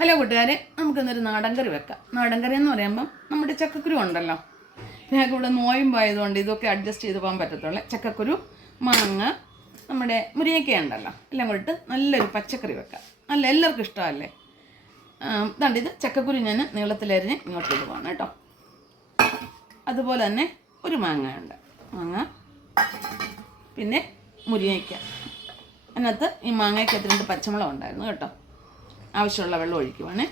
Hello കൂട്ടുകാരെ, നമുക്കിന്നൊരു നാടൻ കറി വെക്കാം. നാടൻ കറി എന്ന് പറയുമ്പം നമ്മുടെ ചക്കക്കുരു ഉണ്ടല്ലോ, ഞങ്ങൾക്ക് ഇവിടെ നോയമ്പായതുകൊണ്ട് ഇതൊക്കെ അഡ്ജസ്റ്റ് ചെയ്ത് പോകാൻ പറ്റത്തുള്ളൂ. ചക്കക്കുരു, മാങ്ങ, നമ്മുടെ മുരിങ്ങയ്ക്ക ഉണ്ടല്ലോ, എല്ലാം കൂടിയിട്ട് നല്ലൊരു പച്ചക്കറി വെക്കാം. എല്ലാവർക്കും ഇഷ്ടമല്ലേ. ഇതാണ്ട് ഇത് ചക്കക്കുരു ഞാൻ നീളത്തിലരിഞ്ഞ് ഇങ്ങോട്ട് ഇടുവാണ് കേട്ടോ. അതുപോലെ തന്നെ ഒരു മാങ്ങയുണ്ട്, മാങ്ങ, പിന്നെ മുരിങ്ങയ്ക്ക. അതിനകത്ത് ഈ മാങ്ങയ്ക്കകത്ത് 2 പച്ചമുളക് ഉണ്ടായിരുന്നു കേട്ടോ. ആവശ്യമുള്ള വെള്ളം ഒഴിക്കുവാണ്.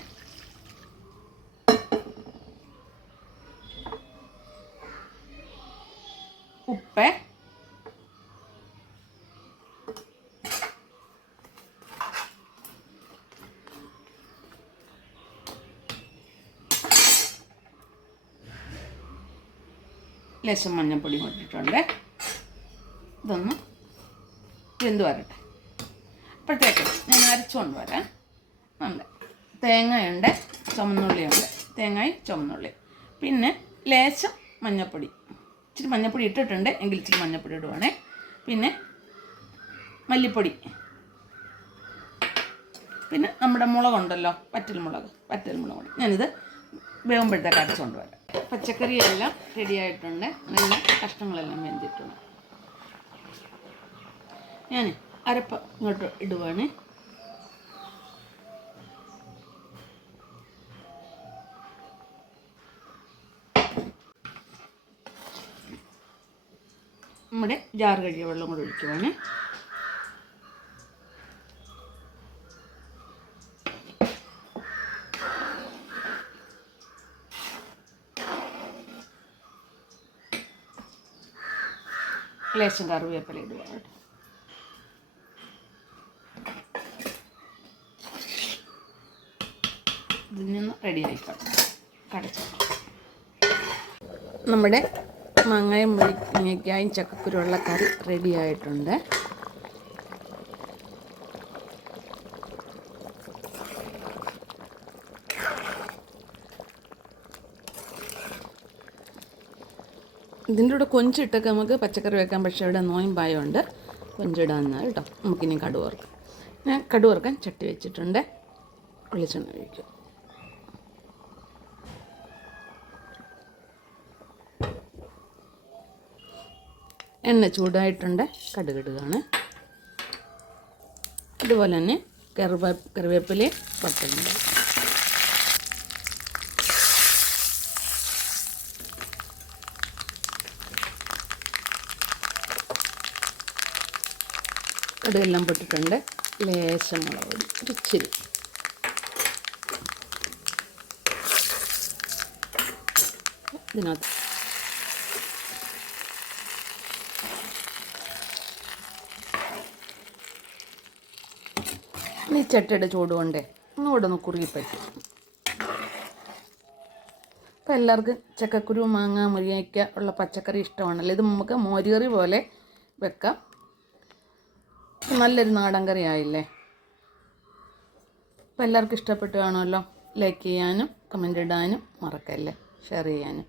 ഉപ്പ്, ലേശം മഞ്ഞൾപ്പൊടി ഇട്ടിട്ടുണ്ട്. ഇതൊന്ന് വെന്ത് വരട്ടെ. അപ്പോഴത്തേക്ക് ഞാൻ അരച്ചുകൊണ്ട് വരാം. ഉണ്ട്, തേങ്ങയുണ്ട്, ചുമന്നുള്ളിയുണ്ട്, തേങ്ങയും ചുമന്നുള്ളി, പിന്നെ ലേശം മഞ്ഞൾപ്പൊടി. ഇച്ചിരി മഞ്ഞൾപ്പൊടി ഇട്ടിട്ടുണ്ട്, എങ്കിൽ ഇച്ചിരി മഞ്ഞൾപ്പൊടി ഇടുവാണേ. പിന്നെ മല്ലിപ്പൊടി, പിന്നെ നമ്മുടെ മുളകുണ്ടല്ലോ, വറ്റൽമുളക് പൊടി. ഞാനിത് വേവുമ്പോഴത്തേക്ക് അരച്ചുകൊണ്ട് വരാം. പച്ചക്കറിയെല്ലാം റെഡിയായിട്ടുണ്ട്, നല്ല കഷ്ണങ്ങളെല്ലാം വെന്തിട്ടുണ്ട്. ഞാൻ അരപ്പ് ഇങ്ങോട്ട് ഇടുവാണ്. നമ്മുടെ ജാർ കഴുകിയ വെള്ളം കൂടെ ഒഴിക്കുവാണ്. ലേശം കറിവേപ്പില ഇടുവാണ്. ഇതിൽ നിന്ന് റെഡി ആയിക്കോട്ടെ. കടച്ചു നമ്മുടെ മാങ്ങയും മുരിങ്ങയ്ക്കായും ചക്കക്കുരുള്ള കറി റെഡി ആയിട്ടുണ്ട്. ഇതിൻ്റെ കൂടെ കൊഞ്ചിട്ടൊക്കെ നമുക്ക് പച്ചക്കറി വെക്കാം, പക്ഷേ ഇവിടെ നോയമ്പായതുകൊണ്ട് കൊഞ്ചിടാമെന്നാണ് കേട്ടോ. നമുക്കിനി കടുക് വറുക്കാം. ഞാൻ കടുക് വറുക്കാൻ ചട്ടി വെച്ചിട്ടുണ്ട്. വെളിച്ചെണ്ണ ഒഴിക്കും. എണ്ണ ചൂടായിട്ടുണ്ട്, കടുക് ഇടുകയാണ്. അതുപോലെ തന്നെ കറിവേപ്പിലയും പട്ടയുണ്ട്. കടുകെല്ലാം പൊട്ടിട്ടുണ്ട്. ലേശം മുളക് പൊടി, ഇച്ചിരി. ഇതിനകത്ത് ഈ ചട്ടിയുടെ ചൂടുകൊണ്ടേ ഒന്നുകൂടെ കുറുകിപ്പറ്റും. അപ്പോൾ എല്ലാവർക്കും ചക്കക്കുരു, മാങ്ങ, മുരിങ്ങയ്ക്ക ഉള്ള പച്ചക്കറി ഇഷ്ടമാണല്ലോ. ഇത് നമുക്ക് മോരുകറി പോലെ വെക്കാം. നല്ലൊരു നാടൻ കറി ആയില്ലേ. അപ്പോൾ എല്ലാവർക്കും ഇഷ്ടപ്പെട്ടു കാണുമല്ലോ. ലൈക്ക് ചെയ്യാനും കമൻ്റ് ഇടാനും മറക്കല്ലേ, ഷെയർ ചെയ്യാനും.